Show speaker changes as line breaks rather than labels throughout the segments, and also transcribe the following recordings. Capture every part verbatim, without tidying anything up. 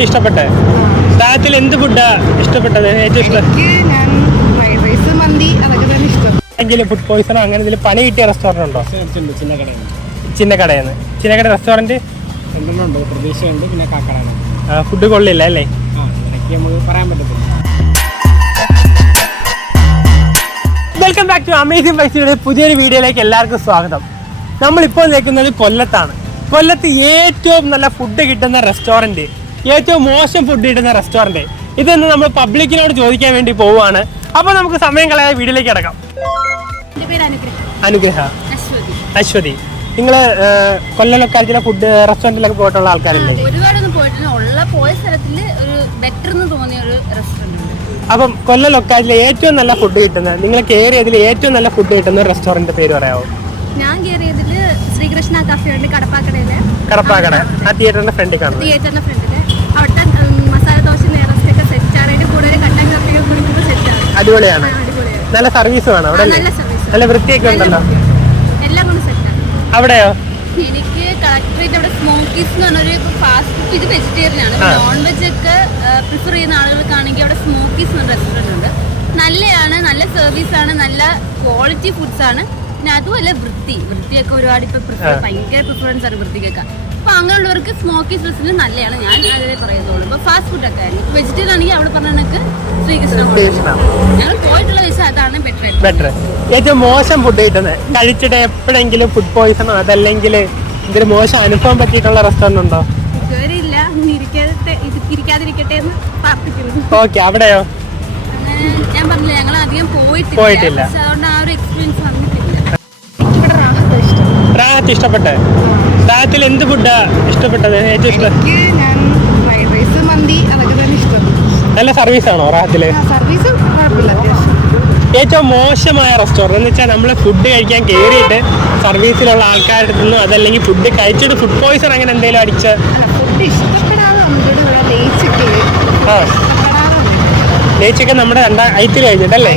Food ഇഷ്ടപ്പെട്ടെ? റാഹത്തിൽ എന്ത് ഫുഡാ ഇഷ്ടപ്പെട്ടത്? ഏറ്റവും ഇഷ്ടം എങ്കിലും ഫുഡ് പോയിസണോ അങ്ങനെ എന്തെങ്കിലും പണി കിട്ടിയ റെസ്റ്റോറൻറ്റ് ഉണ്ടോ? ചിന്നക്കടയെന്ന്. ചിന്നക്കട റെസ്റ്റോറൻറ്റ്
പ്രതീക്ഷയുണ്ട്. പിന്നെ കാക്കടാണ്.
ഫുഡ് കൊള്ളില്ല അല്ലേ?
പറയാൻ പറ്റത്തില്ല.
വെൽക്കം ബാക്ക് ടു അമേസിംഗ് പൈസയുടെ പുതിയൊരു വീഡിയോയിലേക്ക് എല്ലാവർക്കും സ്വാഗതം. നമ്മളിപ്പോൾ നിൽക്കുന്നത് കൊല്ലത്താണ്. കൊല്ലത്ത് ഏറ്റവും നല്ല ഫുഡ് കിട്ടുന്ന റെസ്റ്റോറൻറ്റ്, ഏറ്റവും മോശം ഫുഡ് കിട്ടുന്ന റെസ്റ്റോറൻറ്റ്, ഇതൊന്ന് നമ്മൾ പബ്ലിക്കിനോട് ചോദിക്കാൻ വേണ്ടി പോവുകയാണ്. അപ്പോൾ നമുക്ക് സമയം കളയാതെ വീഡിയോയിലേക്ക് കിടക്കാം. അനുഗ്രഹ, അശ്വതി, നിങ്ങൾ കൊല്ലം ലൊക്കാലിറ്റിയിലെ ഫുഡ് റെസ്റ്റോറൻറ്റിലൊക്കെ പോയിട്ടുള്ള ആൾക്കാരല്ലേ?
ഒരുപാടൊന്നും പോയിട്ടില്ല. ഉള്ള പോയ സ്ഥലത്തിൽ ഒരു ബെറ്റർ എന്ന് തോന്നിയ ഒരു റെസ്റ്റോറൻറ്റ്.
അപ്പം കൊല്ലം ലൊക്കാലിറ്റിയിലെ ഏറ്റവും നല്ല ഫുഡ് കിട്ടുന്നത്, നിങ്ങൾ കയറിയതിൽ ഏറ്റവും നല്ല ഫുഡ് കിട്ടുന്ന റെസ്റ്റോറൻറ്റ് പേര് പറയാമോ?
ഞാൻ കയറിയതിൽ ശ്രീകൃഷ്ണ കഫേ ഉണ്ട് കടപ്പാക്കടയില്.
കടപ്പാക്കട ആ തിയേറ്ററിന്റെ ഫ്രണ്ടിൽ കാണും.
തിയേറ്ററിന്റെ ഫ്രണ്ടില് അവിടുത്തെ മസാല ദോശ നേരത്തെ ഒക്കെ സെറ്റ് ആണ്. അതിന്റെ കൂടുതൽ കട്ടൻ കഫേ കുടിക്കുമ്പോൾ സെറ്റ് ആണ്. അടിപൊളിയാണ്.
നല്ല സർവീസ് വേണം അവിടെ.
നല്ല സർവീസ്,
നല്ല വൃത്തിയൊക്കെ ഉണ്ടല്ലോ,
എല്ലാം കൊണ്ട് സെറ്റ് ആണ്.
അവിടെയോ? എനിക്ക്
കളക്ടറേറ്റ് അവിടെ സ്മോക്കീസ് എന്ന് പറഞ്ഞൊരു ഫാസ്റ്റ് ഫുഡ്, ഇത് വെജിറ്റേറിയൻ ആണ്. നോൺ വെജ് ഒക്കെ പ്രിഫർ ചെയ്യുന്ന ആളുകൾക്കാണെങ്കിൽ അവിടെ സ്മോക്കീസ് എന്ന റെസ്റ്റോറൻറ്റ് ഉണ്ട്. നല്ലതാണ്, നല്ല സർവീസ് ആണ്, നല്ല ക്വാളിറ്റി ഫുഡ്സ് ആണ്. പിന്നെ അതുമല്ല വൃത്തി വൃത്തിയൊക്കെ ഒരുപാട് ഇപ്പൊ പ്രിഫർ ഭയങ്കര പ്രിഫറൻസ് ആണ് വൃത്തിക്കൊക്കെ. അപ്പൊ അങ്ങനെയുള്ളവർക്ക് സ്മോക്കീസ് റെസ്റ്റോറൻറ്റ് നല്ലതാണ്. ഞാൻ അതിനെ പറയുന്നുള്ളൂ. ഇപ്പൊ ഫാസ്റ്റ് ഫുഡ് ഒക്കെ ആയിരുന്നു. വെജിറ്റേറിയൻ ആണെങ്കിൽ അവിടെ പറഞ്ഞ കണക്ക് ശ്രീകൃഷ്ണ ഞങ്ങൾ പോയിട്ടുള്ള വെച്ചാൽ അതാണ് ബെറ്റർ.
ബെറ്റർ. ഏറ്റവും മോശം ഫുഡ് കിട്ടുന്നത്, കഴിച്ചിട്ട് എപ്പോഴെങ്കിലും ഫുഡ് പോയിസണോ അതല്ലെങ്കിൽ ഇതിന് മോശം അനുഭവം പറ്റിയിട്ടുള്ള റെസ്റ്റോറൻറ്റ് ഉണ്ടോ?
ഇതുവരെയില്ല. ഇരിക്കാതിരിക്കട്ടെ എന്ന് പ്രാർത്ഥിക്കുന്നു.
ഓക്കെ, അവിടെയോ?
ഞാൻ പറഞ്ഞില്ല, ഞങ്ങൾ അധികം പോയിട്ടില്ല.
പോയിട്ടില്ല
അതുകൊണ്ട് ആ ഒരു എക്സ്പീരിയൻസ് വന്നിട്ടില്ല.
റാഹത്ത് ഇഷ്ടപ്പെട്ടെ? റാഹത്തിൽ എന്ത് ഫുഡാ ഇഷ്ടപ്പെട്ടത്? ഏറ്റവും ഇഷ്ടം നല്ല സർവീസ് ആണോ റാഹത്തില്? ഏറ്റവും മോശമായ റെസ്റ്റോറൻറ്റ് എന്ന് വെച്ചാൽ നമ്മൾ ഫുഡ് കഴിക്കാൻ കയറിയിട്ട് സർവീസിലുള്ള ആൾക്കാരുടെ അടുത്ത് നിന്നും അതല്ലെങ്കിൽ ഫുഡ് കഴിച്ചിട്ട് ഫുഡ് പോയിസൺ അങ്ങനെ എന്തെങ്കിലും അടിച്ച ആ ലേച്ചൊക്കെ നമ്മുടെ രണ്ടാം ഐത്തിൽ കഴിഞ്ഞിട്ടല്ലേ?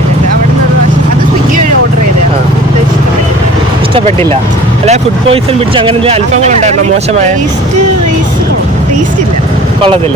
ഇഷ്ടപ്പെട്ടില്ല അല്ലെ? ഫുഡ് പോയിസൺ പിടിച്ച് അങ്ങനെ എന്തെങ്കിലും അനുഭവങ്ങൾ ഉണ്ടായിരുന്നോ മോശമായ? കൊള്ളത്തില്ല.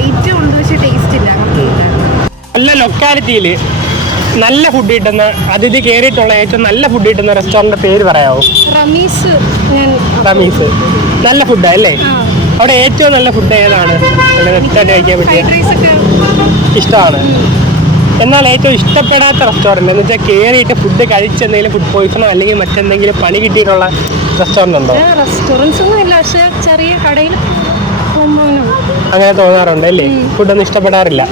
നല്ല ലൊക്കാലിറ്റിയിൽ നല്ല ഫുഡ് കിട്ടുന്ന, അതിഥി കയറിയിട്ടുള്ള ഏറ്റവും നല്ല ഫുഡ് കിട്ടുന്ന റെസ്റ്റോറൻറ്റ് പേര് പറയാമോ?
റമീസ്.
റമീസ് നല്ല ഫുഡാ അല്ലേ? അവിടെ ഏറ്റവും നല്ല ഫുഡ് ഏതാണ്? വ്യക്തമായിട്ട് കഴിക്കാൻ പറ്റിയ ഇഷ്ടമാണ്. എന്നാൽ ഏറ്റവും ഇഷ്ടപ്പെടാത്ത റെസ്റ്റോറൻറ്റ് എന്ന് വെച്ചാൽ കയറിയിട്ട് ഫുഡ് കഴിച്ചെന്തെങ്കിലും ഫുഡ് പോയിസണോ അല്ലെങ്കിൽ മറ്റെന്തെങ്കിലും പണി കിട്ടിയിട്ടുള്ള റെസ്റ്റോറൻറ്റ് ഉണ്ടോ?
റെസ്റ്റോറൻറ്റ്സ് ഒന്നും ഇല്ല, പക്ഷേ ചെറിയ കടയിൽ
അങ്ങനെ തോന്നാറുണ്ട് അല്ലേ? ഫുഡൊന്നും ഇഷ്ടപ്പെടാറില്ല.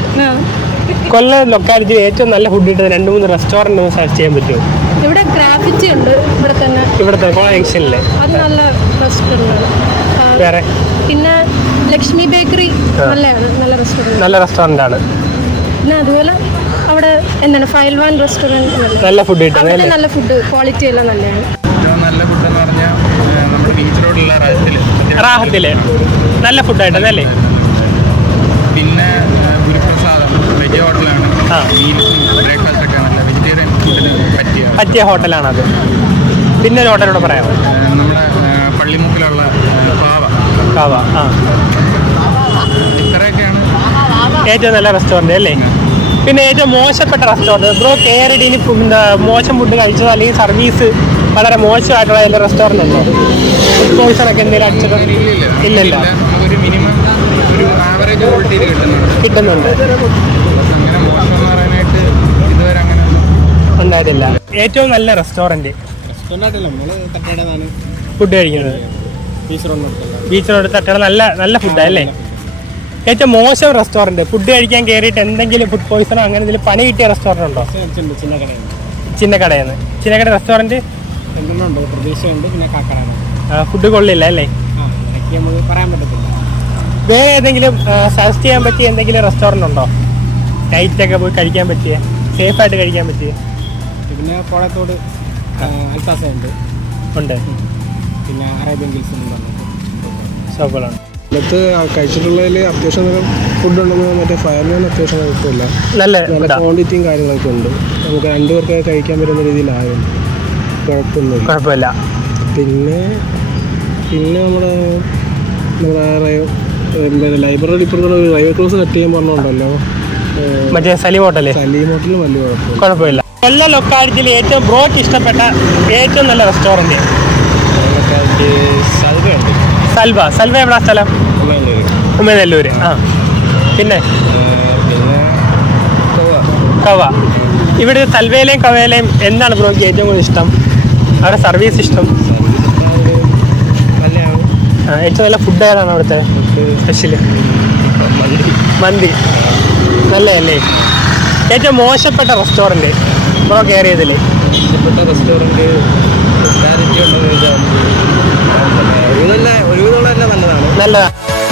കൊല്ലം ലൊക്കാലിറ്റിയിൽ ഏറ്റവും നല്ല ഫുഡ് കിട്ടുന്ന രണ്ട് മൂന്ന് റെസ്റ്റോറൻറ്റ് ഒന്ന് സെർച്ച് ചെയ്യാൻ പറ്റുമോ?
ഇവിടെ ഗ്രാഫിറ്റി ഉണ്ട്. ഇവിടെ തന്നെ
ഇവിടെ തന്നെ കോള ജംഗ്ഷനിലെ
അത് നല്ല റെസ്റ്റോറൻറ്റ്.
വേറെ
പിന്നെ ലക്ഷ്മി ബേക്കറി നല്ലതാണ്, നല്ല റെസ്റ്റോറൻറ്റ്
നല്ല റെസ്റ്റോറൻ്റ് ആണ്.
പിന്നെ അതുപോലെ അവിടെ എന്താണ് ഫയൽ വൺ റെസ്റ്റോറൻറ്റ്
നല്ല ഫുഡ് കിട്ടുന്നത്,
നല്ല ഫുഡ് ക്വാളിറ്റി എല്ലാം നല്ലതാണ്.
നല്ല ഫുഡ് എന്ന് പറഞ്ഞാൽ നമ്മുടെ ബീച്ച് റോഡിലുള്ള റാഹത്തിൽ
റാഹത്തിൽ നല്ല ഫുഡായിട്ടല്ലേ?
പിന്നെ ഗുരുപ്രസാദം വെജ് ഹോട്ടലാണ്. ബ്രേക്ക്ഫാസ്റ്റ് ഒക്കെ നല്ല വെജിറ്റേറിയൻ ഫുഡിന് പറ്റിയ
പറ്റിയ ഹോട്ടലാണത്. പിന്നെ ഒരു ഹോട്ടലോട് പറയാമോ?
നമ്മുടെ പള്ളിമുക്കിലുള്ള കാവ
കാവ ആ
ഇത്രയൊക്കെയാണ്
ഏറ്റവും നല്ല റെസ്റ്റോറൻറ്റ് അല്ലേ? പിന്നെ ഏറ്റവും മോശപ്പെട്ട റെസ്റ്റോറൻറ്റ് ബ്രോ കയറിയിട്ട് ഇനി എന്താ മോശം ഫുഡ് കഴിച്ചതോ അല്ലെങ്കിൽ സർവീസ് വളരെ മോശമായിട്ടുള്ള എല്ലാ റെസ്റ്റോറൻറ്റ് ഉണ്ടോ? ഫുഡ് പോയിസണൊക്കെ എന്തെങ്കിലും അടിച്ചതോ? ഇല്ലല്ല,
ഒരു മിനിമം ഒരു ആവറേജ് ക്വാളിറ്റിയിൽ കിട്ടുന്നുണ്ട്
കിട്ടുന്നുണ്ട്
അങ്ങനെ മോശം എന്ന് പറയാനായിട്ട് ഇതുവരെ അങ്ങനെ
ഉണ്ടായിട്ടില്ല. ഏറ്റവും നല്ല റെസ്റ്റോറൻറ്റ്
റെസ്റ്റോറൻറ്റായിട്ടല്ല, നമ്മൾ തട്ടേടന്നാണ്
ഫുഡ് കഴിക്കുന്നത്.
ബീച്ച് റോഡിനടുത്തല്ല,
ബീച്ച് റോഡ് തട്ടേട നല്ല നല്ല ഫുഡാണ് അല്ലേ? ഏറ്റവും മോശം റെസ്റ്റോറൻറ്റ് ഫുഡ് കഴിക്കാൻ കയറിയിട്ട് എന്തെങ്കിലും ഫുഡ് പോയിസണോ അങ്ങനെ എന്തെങ്കിലും പണി കിട്ടിയ റെസ്റ്റോറൻറ്റ് ഉണ്ടോ?
ചിന്നക്കടയാണ്.
ചിന്നക്കടയെന്ന്. ചിന്നക്കട റെസ്റ്റോറൻറ്റ്
എന്തുണ്ട് പ്രതീക്ഷയുണ്ട്. പിന്നെ കാക്കടാണ്.
ഫുഡ് കൊള്ളില്ല അല്ലേ?
ആ ഇടയ്ക്ക് നമുക്ക് പറയാൻ പറ്റത്തില്ല.
വേറെ ഏതെങ്കിലും സജസ്റ്റ് ചെയ്യാൻ പറ്റിയ എന്തെങ്കിലും റെസ്റ്റോറൻറ്റ് ഉണ്ടോ? നൈറ്റൊക്കെ പോയി കഴിക്കാൻ പറ്റിയ, സേഫായിട്ട് കഴിക്കാൻ പറ്റിയ?
പിന്നെ കോളത്തോട് അൽത്താസയുണ്ട്
ഉണ്ട്.
പിന്നെ അറേബ്യൻ ഗിൽസ് എന്ന് പറഞ്ഞിട്ട്
ഷോപ്പുകളുണ്ട്.
ഇന്നത്തെ കഴിച്ചിട്ടുള്ളതിൽ അത്യാവശ്യം ഫുഡ് ഉണ്ടെന്ന് മറ്റേ ഫയർമാൻ അത്യാവശ്യം കുഴപ്പമില്ല,
നല്ല
നല്ല ക്വാണ്ടിറ്റിയും കാര്യങ്ങളൊക്കെ ഉണ്ട്. നമുക്ക് രണ്ടുപേർക്ക് കഴിക്കാൻ പറ്റുന്ന രീതിയിലായിരുന്നു, കുഴപ്പമൊന്നുമില്ല
കുഴപ്പമില്ല.
പിന്നെ പിന്നെ നമ്മുടെ നമ്മുടെ പിന്നെ ലൈബ്രറി ഇപ്പുറത്തുള്ള ഒരു റൈവേ ക്രോസ് കട്ട് ചെയ്യാൻ പറഞ്ഞുണ്ടല്ലോ
മറ്റേ സലീം ഹോട്ടല്
സലീം ഹോട്ടലിൽ വലിയ കുഴപ്പമില്ല
കുഴപ്പമില്ല. കൊല്ലം ലൊക്കാലിറ്റിയിൽ ഏറ്റവും ബ്രോക്ക് ഇഷ്ടപ്പെട്ട ഏറ്റവും നല്ല റെസ്റ്റോറൻറ്റ്
സൽവയുണ്ട്
സൽവ. സൽവ എവിടാ സ്ഥലം? ഉമ്മനെല്ലൂര്. ആ പിന്നെ
പിന്നെ
കവ. ഇവിടെ സൽവയിലെയും കവയിലെയും എന്താണ് ബ്രോക്ക് ഏറ്റവും കൂടുതൽ ഇഷ്ടം? അവിടെ സർവീസ് ഇഷ്ടം? ആ, ഏറ്റവും നല്ല ഫുഡ് ഏതാണ് അവിടുത്തെ സ്പെഷ്യൽ? മന്തി നല്ലതല്ലേ? ഏറ്റവും മോശപ്പെട്ട റെസ്റ്റോറൻറ്റ് ബ്രോ കയറിയതിൽ?
മോശപ്പെട്ട റെസ്റ്റോറൻറ്റ് ക്ലാരിറ്റി ഉള്ളത് ഒരുവിധമുള്ള എല്ലാം നല്ലതാണ്.
നല്ലതാണ്.